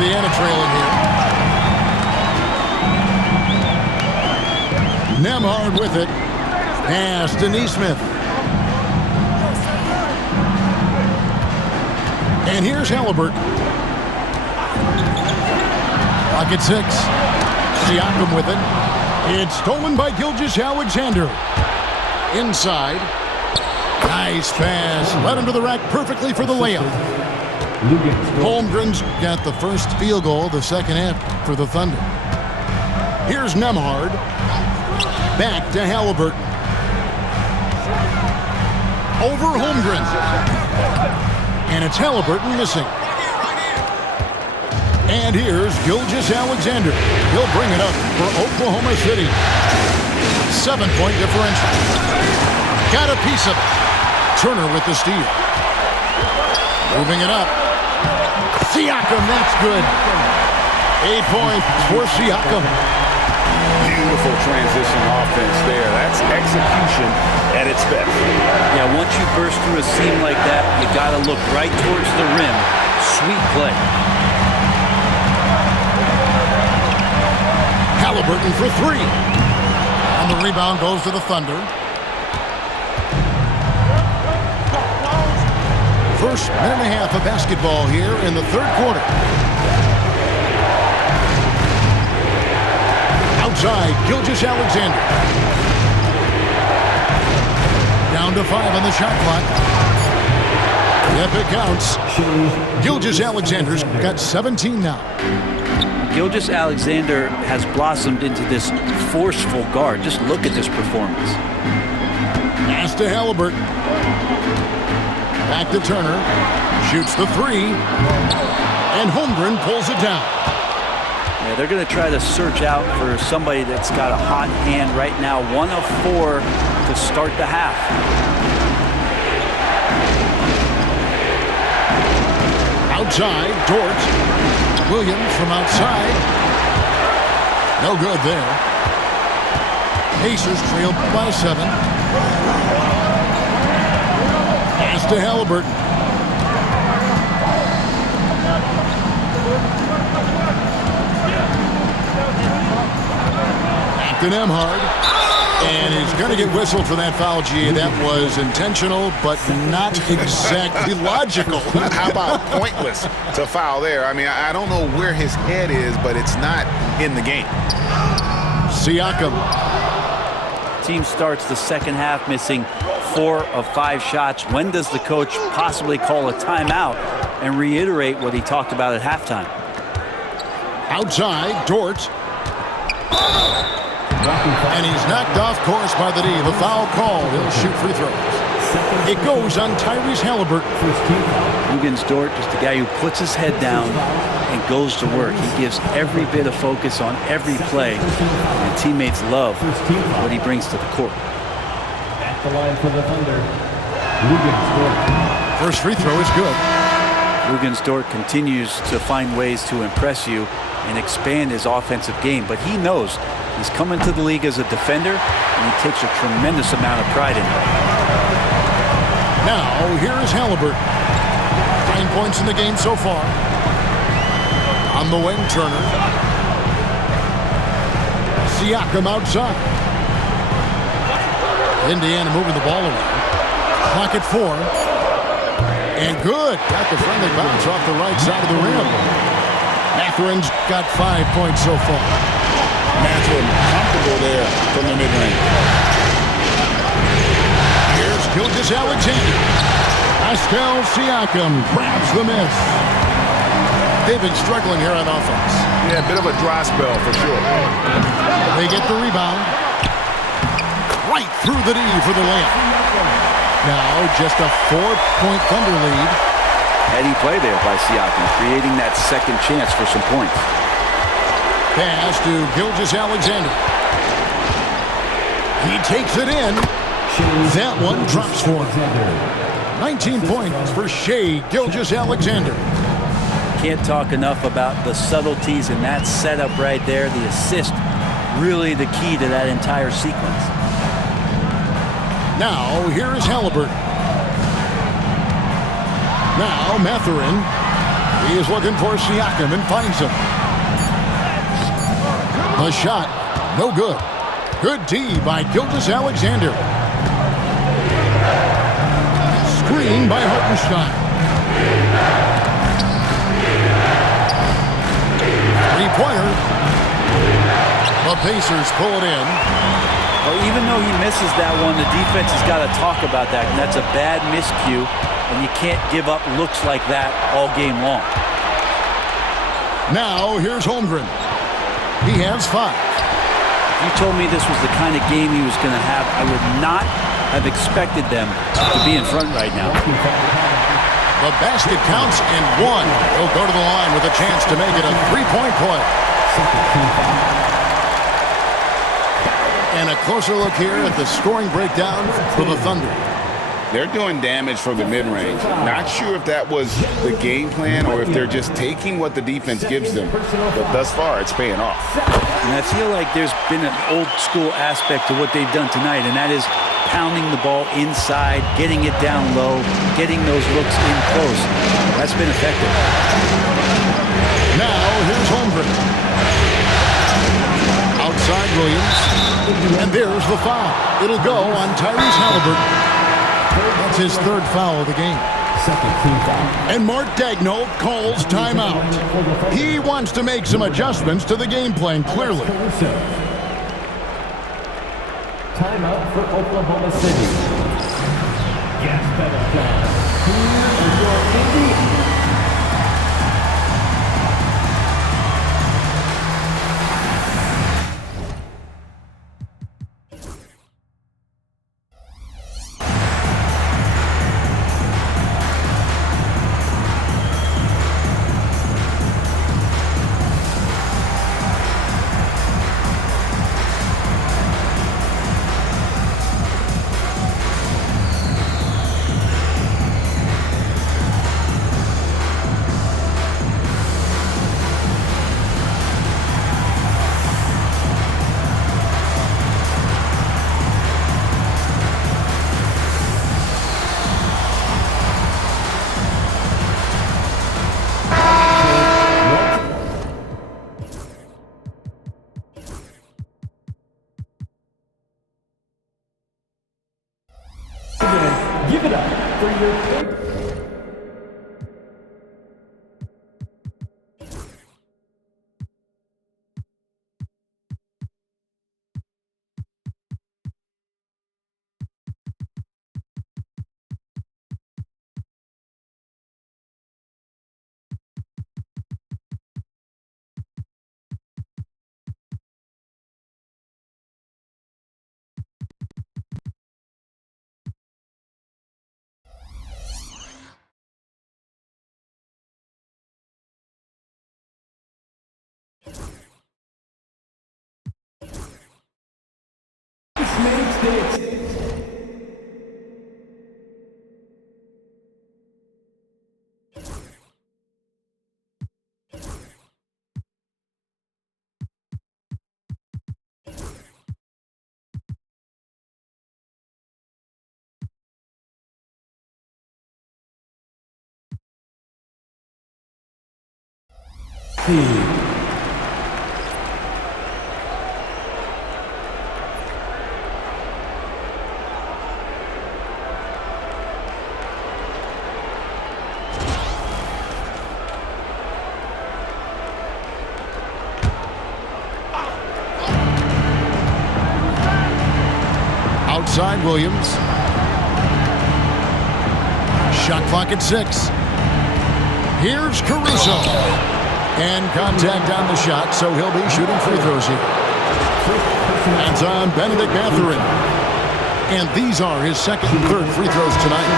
Indiana trailing here. Nembhard with it. Pass to Nesmith. And here's Halliburton. Clock at 6. Siakam with it. It's stolen by Gilgeous-Alexander. Inside. Nice pass. Led him to the rack perfectly for the layup. Holmgren's got the first field goal of the second half for the Thunder. Here's Nembhard. Back to Halliburton. Over Holmgren. And it's Halliburton missing. And here's Gilgeous-Alexander. He'll bring it up for Oklahoma City. 7-point differential. Got a piece of it. Turner with the steal. Moving it up. Siakam, that's good. 8 points for Siakam. Beautiful transition offense there. That's execution at its best. Yeah, once you burst through a seam like that, you got to look right towards the rim. Sweet play. Halliburton for 3. And the rebound goes to the Thunder. First minute and a half of basketball here in the third quarter. Outside, Gilgeous-Alexander. Down to 5 on the shot clock. Yep, it counts. Gilgeous-Alexander's got 17 now. Gilgeous-Alexander has blossomed into this forceful guard. Just look at this performance. Pass to Halliburton. Back to Turner. Shoots the 3. And Holmgren pulls it down. Yeah, they're going to try to search out for somebody that's got a hot hand right now. 1 of 4 to start the half. Outside, Dort. Williams from outside. No good there. Pacers trail by 7. Pass to Halliburton. Back to Nembhard. And he's going to get whistled for that foul, G. That was intentional, but not exactly logical. How about pointless to foul there? I mean, I don't know where his head is, but it's not in the game. Siakam. Team starts the second half missing 4 of 5 shots. When does the coach possibly call a timeout and reiterate what he talked about at halftime? Outside, Dort. And he's knocked off course by the D. The foul call. He'll shoot free throws. It goes on Tyrese Halliburton. Luguentz Dort, just a guy who puts his head down and goes to work. He gives every bit of focus on every play. And teammates love what he brings to the court. At the line for the Thunder, Luguentz Dort. First free throw is good. Luguentz Dort continues to find ways to impress you and expand his offensive game, but he knows he's coming to the league as a defender, and he takes a tremendous amount of pride in it. Now, here is Halliburton. 9 points in the game so far. On the wing, Turner. Siakam outside. Indiana moving the ball around. Clock at 4. And good. Got the friendly bounce off the right side of the rim. Mathurin's got 5 points so far. Mathurin comfortable there from the mid-range. Here's Gilgeous-Alexander. Pascal Siakam grabs the miss. They've been struggling here on offense. Yeah, a bit of a dry spell for sure. They get the rebound. Right through the D for the layup. Now just a 4-point Thunder lead. Heady play there by Siakam, creating that second chance for some points. Pass to Gilgeous-Alexander. He takes it in. That one drops for him. 19 points for Shai Gilgeous-Alexander. Can't talk enough about the subtleties in that setup right there. The assist, really the key to that entire sequence. Now, here is Halliburton. Now, Mathurin. He is looking for Siakam and finds him. The shot, no good. Good D by Gilgeous-Alexander. Screen by Hartenstein. Three-pointer. The Pacers pull it in. Well, even though he misses that one, the defense has got to talk about that, and that's a bad miscue, and you can't give up looks like that all game long. Now, here's Holmgren. He has 5. If you told me this was the kind of game he was going to have, I would not have expected them to be in front right now. The basket counts and 1. He'll go to the line with a chance to make it a 3-point play. And a closer look here at the scoring breakdown for the Thunder. They're doing damage from the mid-range. Not sure if that was the game plan or if they're just taking what the defense gives them. But thus far, it's paying off. And I feel like there's been an old-school aspect to what they've done tonight, and that is pounding the ball inside, getting it down low, getting those looks in close. That's been effective. Now, here's Holmgren. Outside Williams. And there's the foul. It'll go on Tyrese Haliburton. That's his 3rd foul of the game. Second team foul. And Mark Daigneault calls timeout. He wants to make some adjustments to the game plan, clearly. Timeout for Oklahoma City. Gas pedal down. Here is your Indiana. Give it up for your third. Outside Williams. Shot clock at 6. Here's Caruso. And contact on the shot, so he'll be shooting free throws here. That's on Benedict Mathurin. And these are his 2nd and 3rd free throws tonight.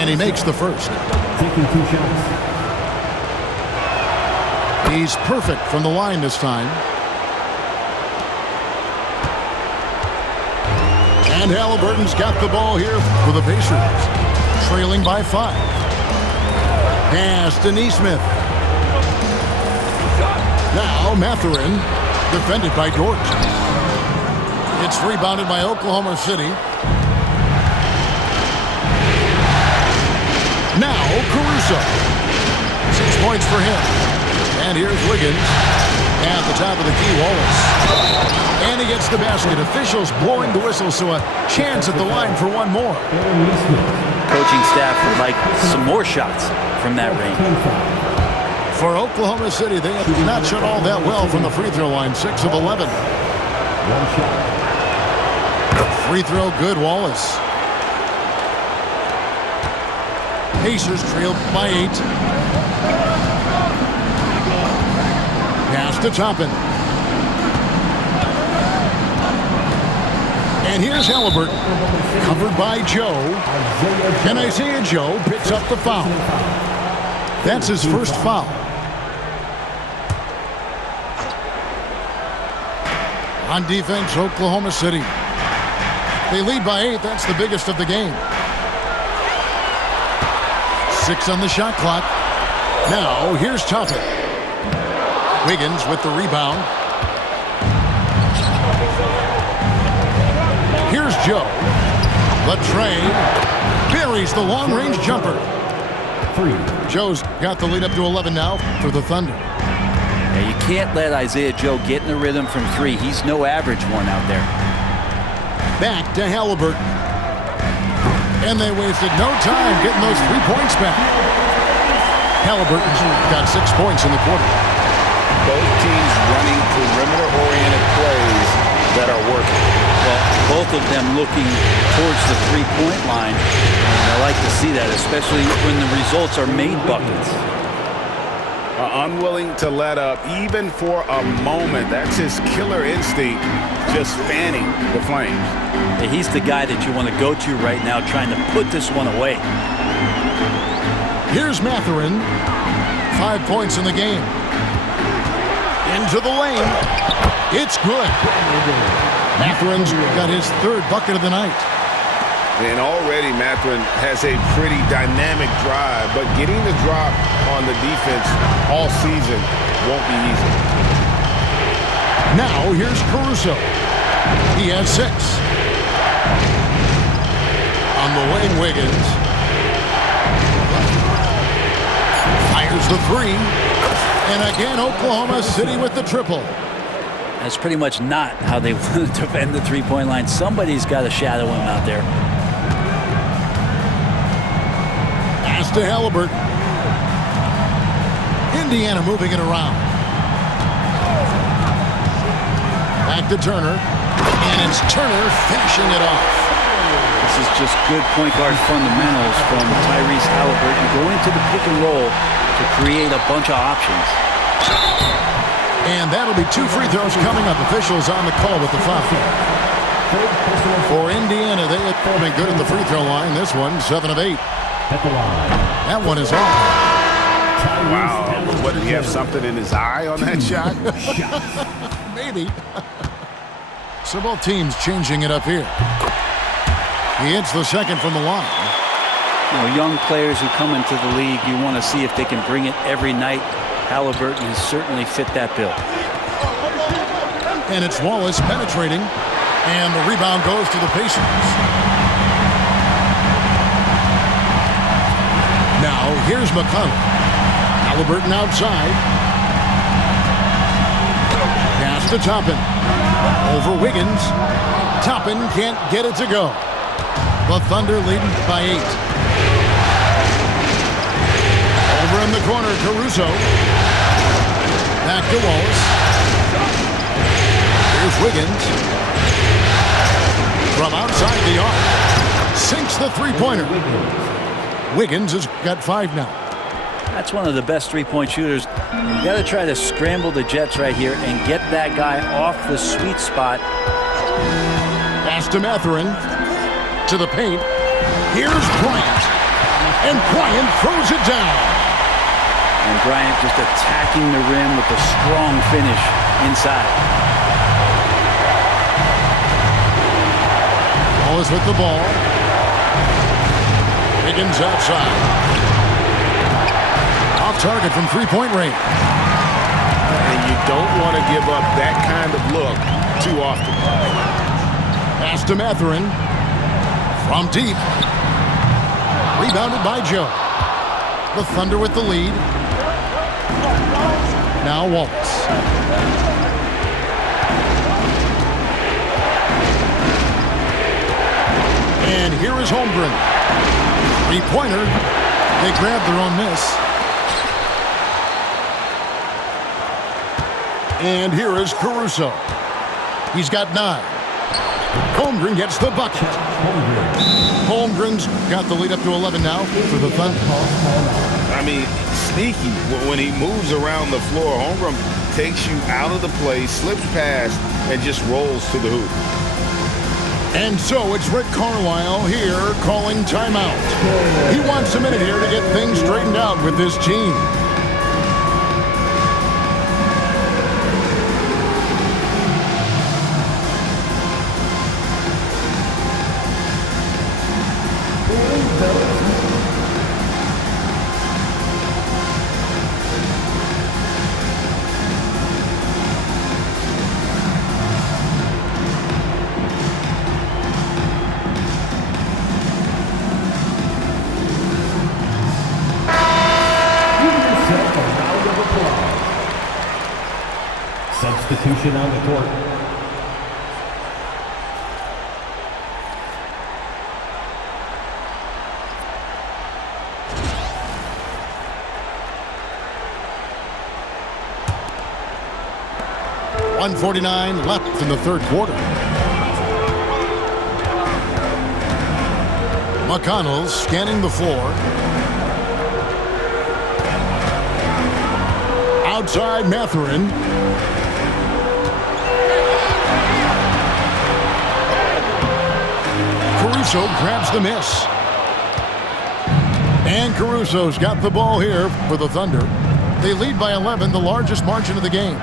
And he makes the first. Taking 2 shots. He's perfect from the line this time. And Haliburton's got the ball here for the Pacers. Trailing by 5. Pass to Nesmith. Now Mathurin, defended by Dort. It's rebounded by Oklahoma City. Now Caruso. points for him. And here's Wiggins. At the top of the key, Wallace. And he gets the basket. Officials blowing the whistle, so a chance at the line for one more. Coaching staff would like some more shots from that range. For Oklahoma City, they have not shot all that well from the free throw line. 6 of 11. Free throw good, Wallace. Pacers trail by 8. Pass to Toppin. And here's Halliburton, covered by Joe. And Isaiah Joe picks up the foul. That's his first foul. On defense, Oklahoma City. They lead by 8. That's the biggest of the game. 6 on the shot clock. Now, here's Toppin. Wiggins with the rebound. Here's Joe. Latrey buries the long-range jumper. Joe's got the lead up to 11 now for the Thunder. Yeah, you can't let Isaiah Joe get in the rhythm from 3. He's no average one out there. Back to Halliburton. And they wasted no time getting those 3 points back. Halliburton's got 6 points in the quarter. Both teams running perimeter-oriented plays that are working. Well, both of them looking towards the three-point line. And I like to see that, especially when the results are made buckets. Unwilling to let up even for a moment. That's his killer instinct, just fanning the flames. Yeah, he's the guy that you want to go to right now, trying to put this one away. Here's Mathurin. 5 points in the game. Into the lane. It's good. Mathurin's got his 3rd bucket of the night. And already Mathurin has a pretty dynamic drive, but getting the drop on the defense all season won't be easy. Now here's Caruso. He has 6. On the lane, Wiggins. Fires the 3. And again, Oklahoma City with the triple. That's pretty much not how they want to defend the three-point line. Somebody's got to shadow him out there. Pass to Halliburton. Indiana moving it around. Back to Turner. And it's Turner finishing it off. This is just good point guard fundamentals from Tyrese Halliburton. Going to the pick and roll to create a bunch of options. And that'll be 2 free throws coming up. Officials on the call with the foul. For Indiana, they have been good at the free throw line. This one, 7 of 8. That one is off. Wow. What, did he have something in his eye on that shot? Maybe. So both teams changing it up here. He hits the second from the line. You know, young players who come into the league, you want to see if they can bring it every night. Halliburton has certainly fit that bill. And it's Wallace penetrating. And the rebound goes to the Pacers. Now, here's McConnell. Halliburton outside. Pass to Toppin. Over Wiggins. Toppin can't get it to go. The Thunder leading by 8. Over in the corner, Caruso. Back to Wallace. Here's Wiggins. From outside the arc. Sinks the three-pointer. Wiggins has got 5 now. That's one of the best three-point shooters. You got to try to scramble the Jets right here and get that guy off the sweet spot. Pass to Mathurin. To the paint. Here's Bryant. And Bryant throws it down. And Bryant just attacking the rim with a strong finish inside. Wallace with the ball. Wiggins outside. Off target from three-point range. And you don't want to give up that kind of look too often. Pass to Mathurin. From deep. Rebounded by Joe. The Thunder with the lead. Now Wallace. And here is Holmgren. Three-pointer. They grab their own miss. And here is Caruso. He's got 9. Holmgren gets the bucket. Holmgren's got the lead up to 11 now for the Thunder. I mean, sneaky. When he moves around the floor, Holmgren takes you out of the play, slips past, and just rolls to the hoop. And so it's Rick Carlisle here calling timeout. He wants a minute here to get things straightened out with this team. Substitution on the court. .149 left in the third quarter. McConnell scanning the floor. Outside Mathurin. Caruso grabs the miss. And Caruso's got the ball here for the Thunder. They lead by 11, the largest margin of the game.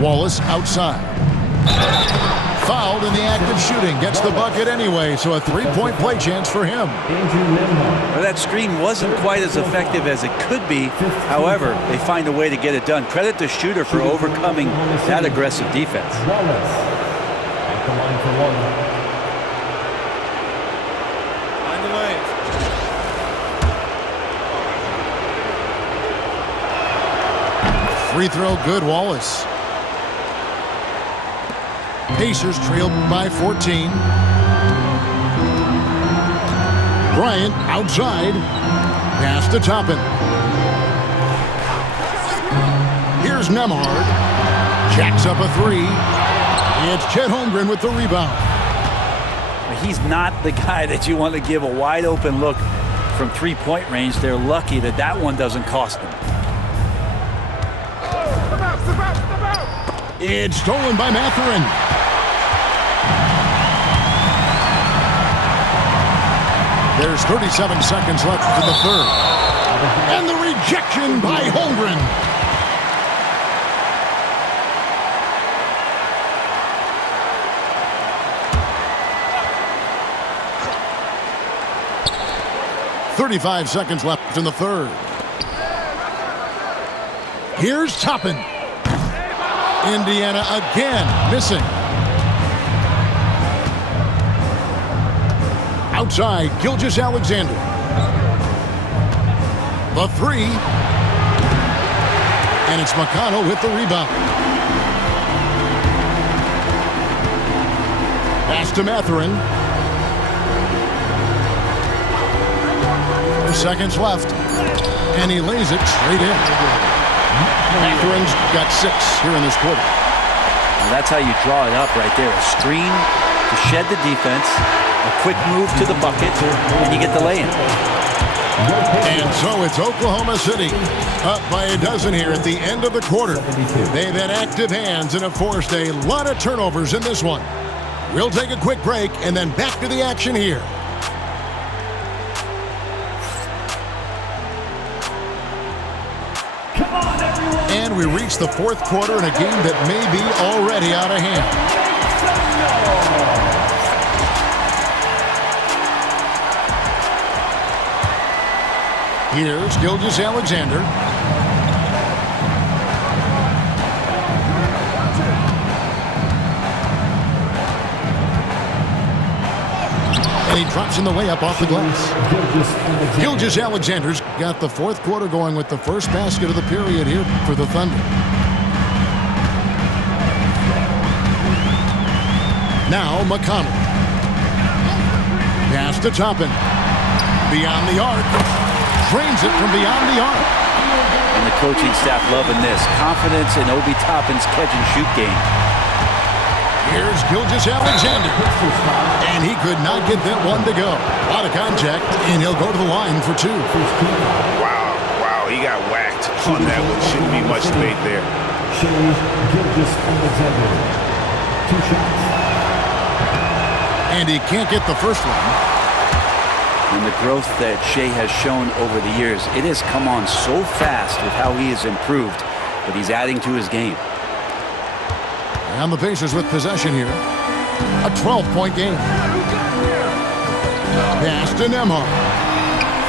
Wallace outside. Fouled in the act of shooting. Gets the bucket anyway, so a three-point play chance for him. Well, that screen wasn't quite as effective as it could be. However, they find a way to get it done. Credit the shooter for overcoming that aggressive defense. Wallace at the line for one. Free throw good, Wallace. Pacers trailed by 14. Bryant outside. Pass to Toppin. Here's Nembhard. Jacks up a three. It's Chet Holmgren with the rebound. He's not the guy that you want to give a wide open look from three-point range. They're lucky that that one doesn't cost them. It's stolen by Mathurin. There's 37 seconds left in the third. And the rejection by Holmgren. .35 seconds left in the third. Here's Toppin. Indiana again missing. Outside, Gilgeous-Alexander. The three. And it's McConnell with the rebound. Pass to Mathurin. 4 seconds left. And he lays it straight in. Mathurin's got 6 here in this quarter. And that's how you draw it up right there. A screen to shed the defense, a quick move to the bucket, and you get the lay-in. And so it's Oklahoma City up by a dozen here at the end of the quarter. They've had active hands and have forced a lot of turnovers in this one. We'll take a quick break and then back to the action here. And we reach the fourth quarter in a game that may be already out of hand. Here's Gilgeous-Alexander. And he drops in the layup off the glass. Gilgeous-Alexander's got the fourth quarter going with the first basket of the period here for the Thunder. Now McConnell. Pass to Toppin. Beyond the arc. Drains it from beyond the arc. And the coaching staff loving this. Confidence in Obi Toppin's catch-and-shoot game. Here's Gilgeous-Alexander. And he could not get that one to go. A lot of contact, and he'll go to the line for two. Wow, he got whacked on that one. Shouldn't be much debate there. Gilgeous-Alexander. 2 shots. And he can't get the first one. And the growth that Shai has shown over the years, it has come on so fast with how he has improved, but he's adding to his game. And the Pacers with possession here. A 12-point game. Pass to Nembhard.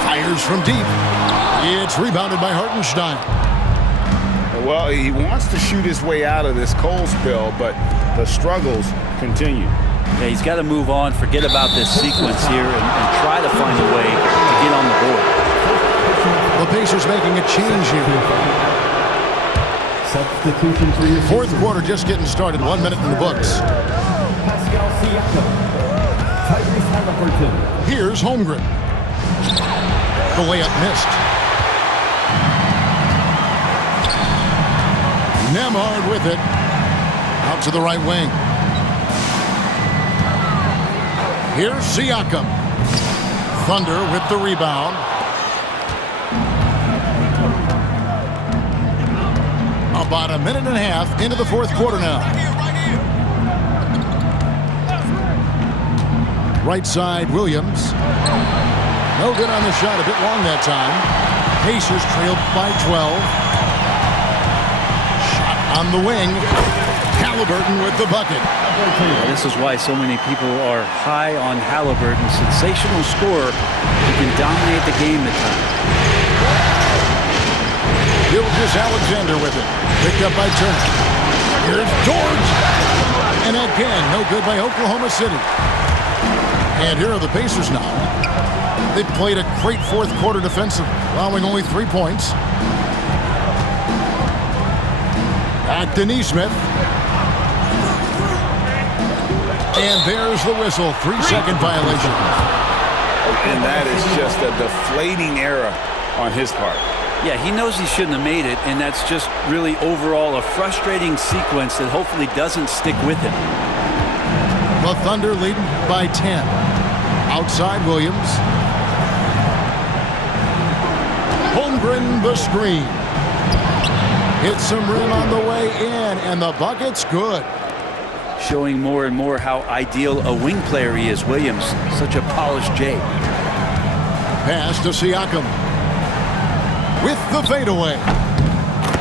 Fires from deep. It's rebounded by Hartenstein. Well, he wants to shoot his way out of this cold spell, but the struggles continue. Yeah, he's got to move on, forget about this sequence here, and try to find a way to get on the board. The Pacers making a change here. Substitution for your fourth quarter just getting started. 1 minute in the books. Pascal Siakam. Tyrese Haliburton. Here's Holmgren. The layup missed. Nembhard with it. Out to the right wing. Here's Siakam. Thunder with the rebound. About a minute and a half into the fourth quarter now. Right side, Williams. No good on the shot. A bit long that time. Pacers trailed by 12. Shot on the wing. Haliburton with the bucket. This is why so many people are high on Haliburton. Sensational scorer who can dominate the game at times. Gilgeous-Alexander with it. Picked up by Turner. Here's George. And again, no good by Oklahoma City. And here are the Pacers now. They've played a great fourth quarter defensively, allowing only 3 points. Back to Nesmith. And there's the whistle. 3-second violation. And that is just a deflating error on his part. Yeah, he knows he shouldn't have made it, and that's just really overall a frustrating sequence that hopefully doesn't stick with him. The Thunder leading by 10. Outside Williams. Holmgren the screen. Hits some rim on the way in, and the bucket's good. Showing more and more how ideal a wing player he is, Williams. Such a polished J. Pass to Siakam. With the fadeaway.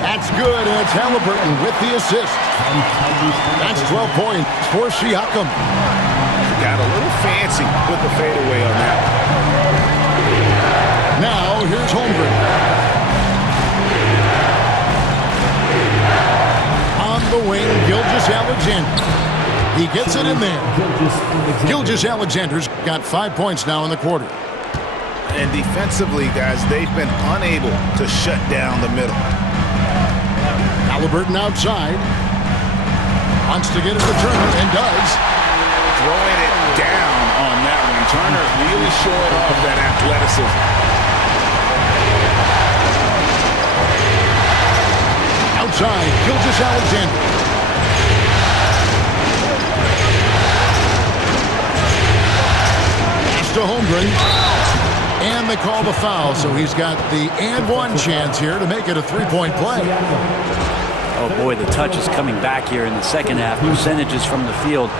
That's good, and it's Haliburton with the assist. That's 12 points for Siakam. Got a little fancy with the fadeaway on that. Now, here's Holmgren. On the wing, Gilgeous-Alexander. He gets it in there. Gilgeous-Alexander's got 5 points now in the quarter. And defensively, guys, they've been unable to shut down the middle. Haliburton outside. Wants to get it to Turner, and does. Throwing it down on that one. Turner really showing off that athleticism. Outside, Gilgeous-Alexander. Pass to Holmgren. And they call the foul, so he's got the and one chance here to make it a 3-point play. Oh boy, the touch is coming back here in the second half. Percentages from the field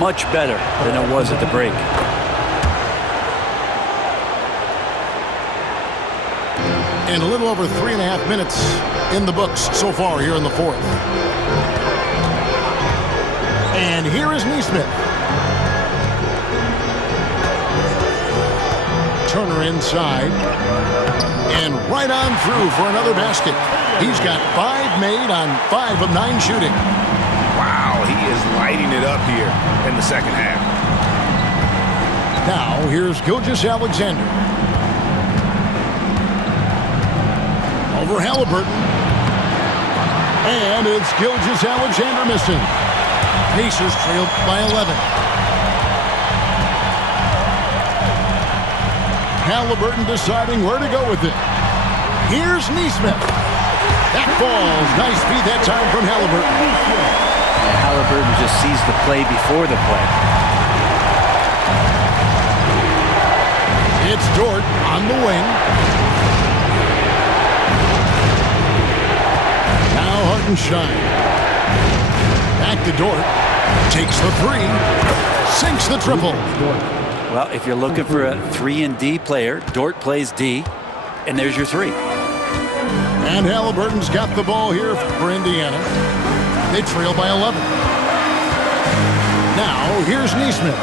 much better than it was at the break. And a little over 3.5 minutes in the books so far here in the fourth. And here is Nesmith. Turner inside. And right on through for another basket. He's got 5 made on 5 of 9 shooting. Wow, he is lighting it up here in the second half. Now, here's Gilgeous-Alexander. Over Halliburton. And it's Gilgeous-Alexander missing. Pacers trail by 11. Halliburton deciding where to go with it. Here's Nesmith. That falls. Nice feed that time from Halliburton. Yeah, Halliburton just sees the play before the play. It's Dort on the wing. Now Hartenstein. Back to Dort. Takes the three. Sinks the triple. Well, if you're looking for a 3-and-D player, Dort plays D, and there's your three. And Halliburton's got the ball here for Indiana. They trail by 11. Now, here's Nesmith.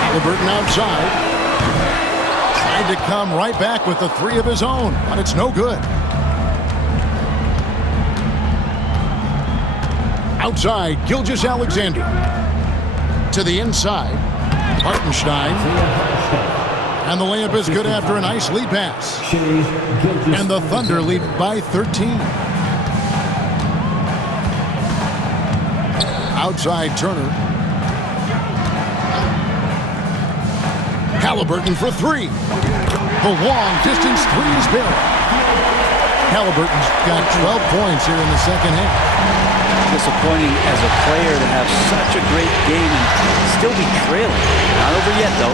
Halliburton outside. Tried to come right back with the three of his own, but it's no good. Outside, Gilgeous-Alexander. To the inside, Hartenstein. And the layup is good after a nice lead pass. And the Thunder lead by 13. Outside, Turner. Halliburton for three. The long distance three is good. Halliburton's got 12 points here in the second half. Disappointing as a player to have such a great game and still be trailing. Not over yet, though.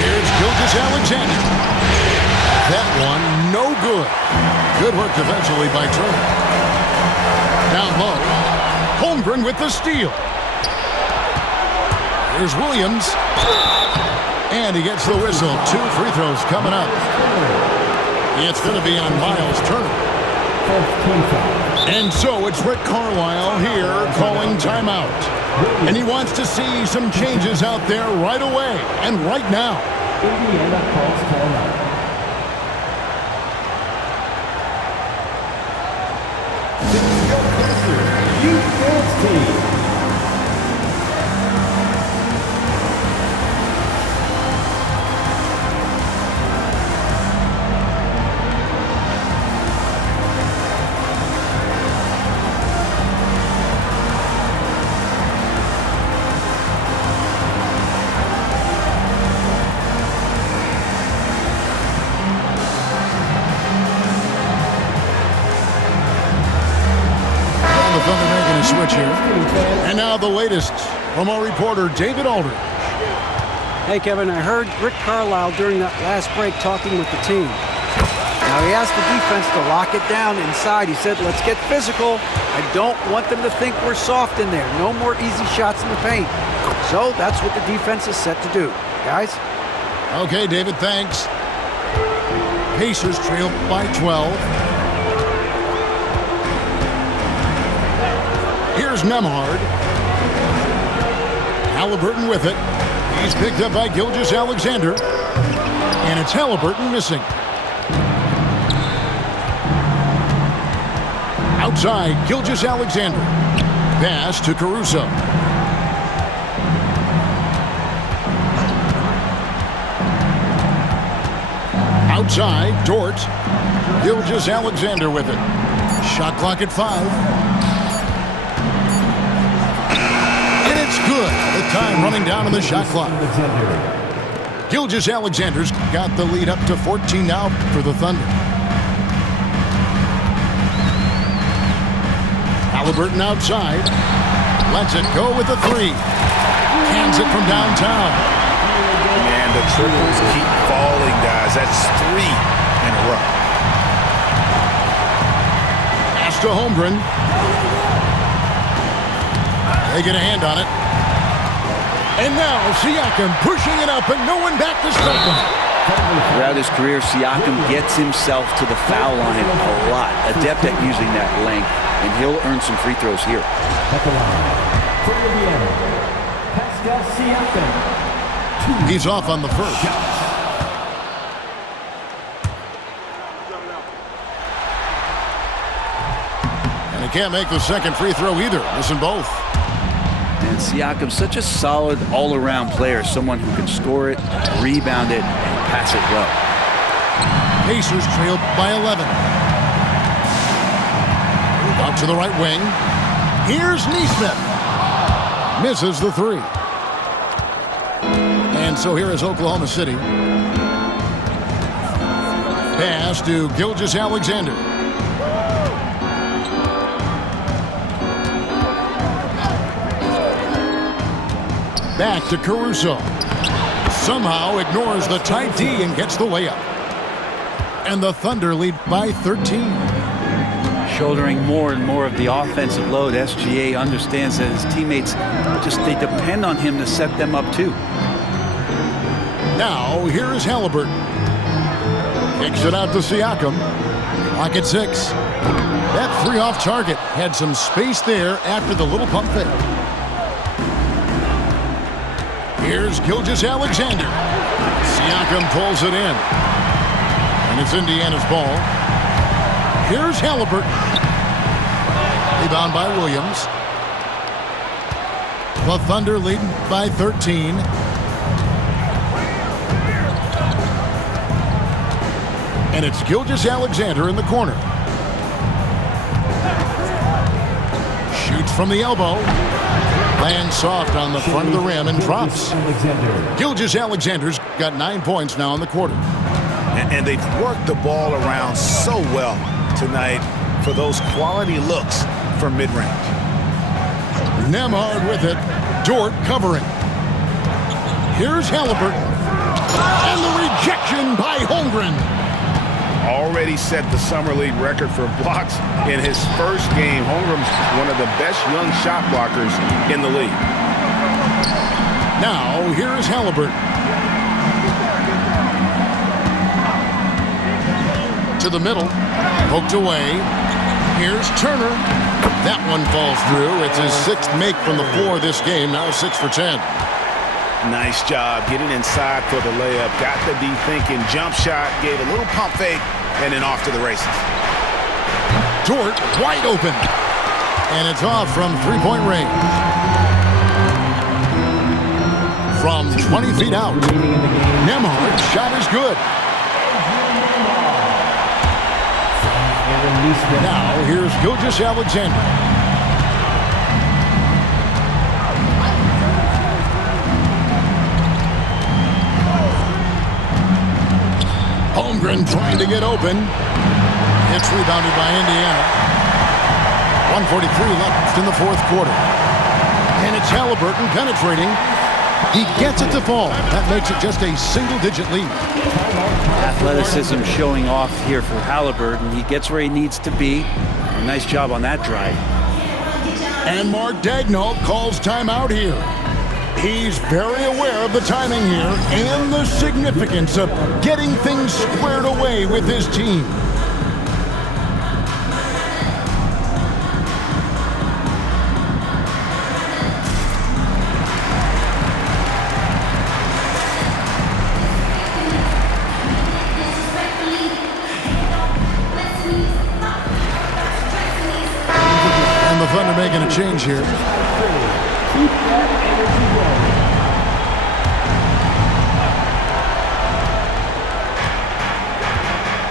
Here's Gilgeous-Alexander. That one, no good. Good work eventually by Turner. Down low. Holmgren with the steal. Here's Williams. And he gets the whistle. 2 free throws coming up. It's going to be on Miles Turner. And so it's Rick Carlisle here calling timeout. And he wants to see some changes out there right away and right now. Indiana calls timeout. Youth dance team. Switch here. And now the latest from our reporter, David Aldridge. Hey, Kevin, I heard Rick Carlisle during that last break talking with the team. Now, he asked the defense to lock it down inside. He said, let's get physical. I don't want them to think we're soft in there. No more easy shots in the paint. So that's what the defense is set to do. Guys? Okay, David, thanks. Pacers trail by 12. Here's Nembhard. Halliburton with it. He's picked up by Gilgeous-Alexander. And it's Halliburton missing. Outside, Gilgeous-Alexander. Pass to Caruso. Outside, Dort. Gilgeous-Alexander with it. Shot clock at 5. Good. The time running down on the shot clock. Gilgeous-Alexander's got the lead up to 14 now for the Thunder. Halliburton outside. Lets it go with the three. Cans it from downtown. Man, the triples keep falling, guys. That's 3 in a row. Pass to Holmgren. They get a hand on it. And now Siakam pushing it up and no one back to stop him. Throughout his career, Siakam gets himself to the foul line a lot. Adept at using that length, and he'll earn some free throws here. At the line, for Indiana, Pascal Siakam. He's off on the first. can't make the second free throw either. Missing both. And Siakam's such a solid all-around player, someone who can score it, rebound it, and pass it well. Pacers trailed by 11. Out to the right wing. Here's Nesmith. Misses the three. And so here is Oklahoma City. Pass to Gilgeous-Alexander. Back to Caruso. Somehow ignores the tight D and gets the layup. And the Thunder lead by 13. Shouldering more and more of the offensive load, SGA understands that his teammates they depend on him to set them up too. Now here is Halliburton. Kicks it out to Siakam. Clock at 6. That three off target had some space there after the little pump fake. Here's Gilgeous-Alexander. Siakam pulls it in. And it's Indiana's ball. Here's Halliburton. Rebound by Williams. The Thunder leading by 13. And it's Gilgeous-Alexander in the corner. Shoots from the elbow. Lands soft on the front of the rim and drops. Gilgeous-Alexander's got 9 points now in the quarter. And they've worked the ball around so well tonight for those quality looks from mid-range. Nembhard with it. Dort covering. Here's Halliburton. And the rejection by Holmgren. Already set the Summer League record for blocks in his first game. Holmgren's one of the best young shot blockers in the league. Now, here's Halliburton. To the middle. Poked away. Here's Turner. That one falls through. It's his 6th make from the floor this game. Now 6 for 10. Nice job getting inside for the layup. Got the D thinking. Jump shot. Gave a little pump fake. And then off to the races. Dort wide open. And it's off from three-point range. From 20 feet out. Nembhard's shot is good. Now here's Gilgeous-Alexander. Holmgren trying to get open. It's rebounded by Indiana. 1:43 left in the fourth quarter. And it's Halliburton penetrating. He gets it to fall. That makes it just a single-digit lead. Athleticism showing off here for Halliburton. He gets where he needs to be. A nice job on that drive. And Mark Daigneault calls timeout here. He's very aware of the timing here and the significance of getting things squared away with his team. And the Thunder making a change here.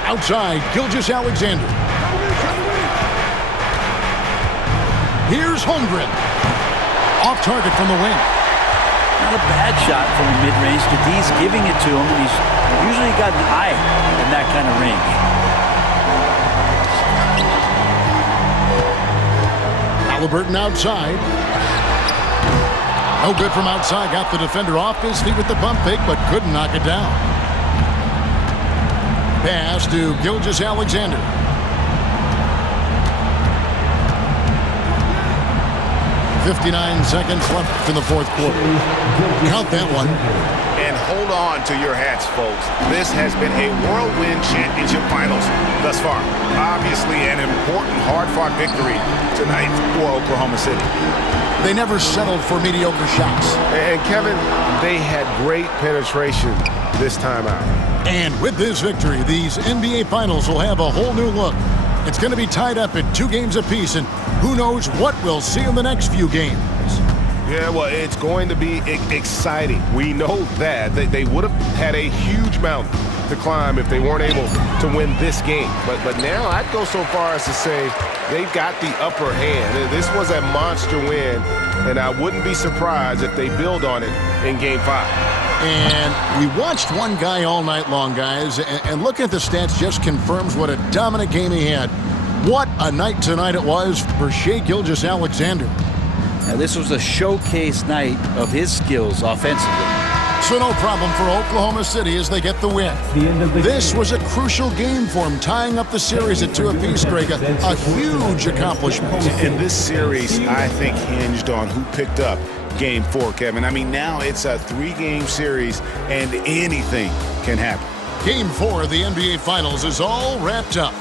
Outside, Gilgeous-Alexander. Here's Holmgren. Off target from the wing. Not a bad shot from the mid-range. The D's giving it to him, and he's usually got an eye in that kind of range. Halliburton outside. No good from outside. Got the defender off his feet with the bump fake, but couldn't knock it down. Pass to Gilgeous-Alexander. .59 seconds left in the fourth quarter. Count that one. And hold on to your hats, folks. This has been a whirlwind championship finals thus far. Obviously an important, hard-fought victory tonight for Oklahoma City. They never settled for mediocre shots. And Kevin, they had great penetration this time out. And with this victory, these NBA Finals will have a whole new look. It's going to be tied up at 2 games apiece, and who knows what we'll see in the next few games. Yeah, well, it's going to be exciting. We know that. They would have had a huge mountain to climb if they weren't able to win this game. But now I'd go so far as to say they've got the upper hand. This was a monster win, and I wouldn't be surprised if they build on it in Game 5. And we watched one guy all night long, guys, and looking at the stats just confirms what a dominant game he had. What a night tonight it was for Shai Gilgeous-Alexander. Now, this was a showcase night of his skills offensively. So no problem for Oklahoma City as they get the win. This was a crucial game for him, tying up the series at 2 apiece, Greg. A huge accomplishment. And this series, I think, hinged on who picked up Game 4, Kevin. I mean, now it's a 3-game series, and anything can happen. Game 4 of the NBA Finals is all wrapped up.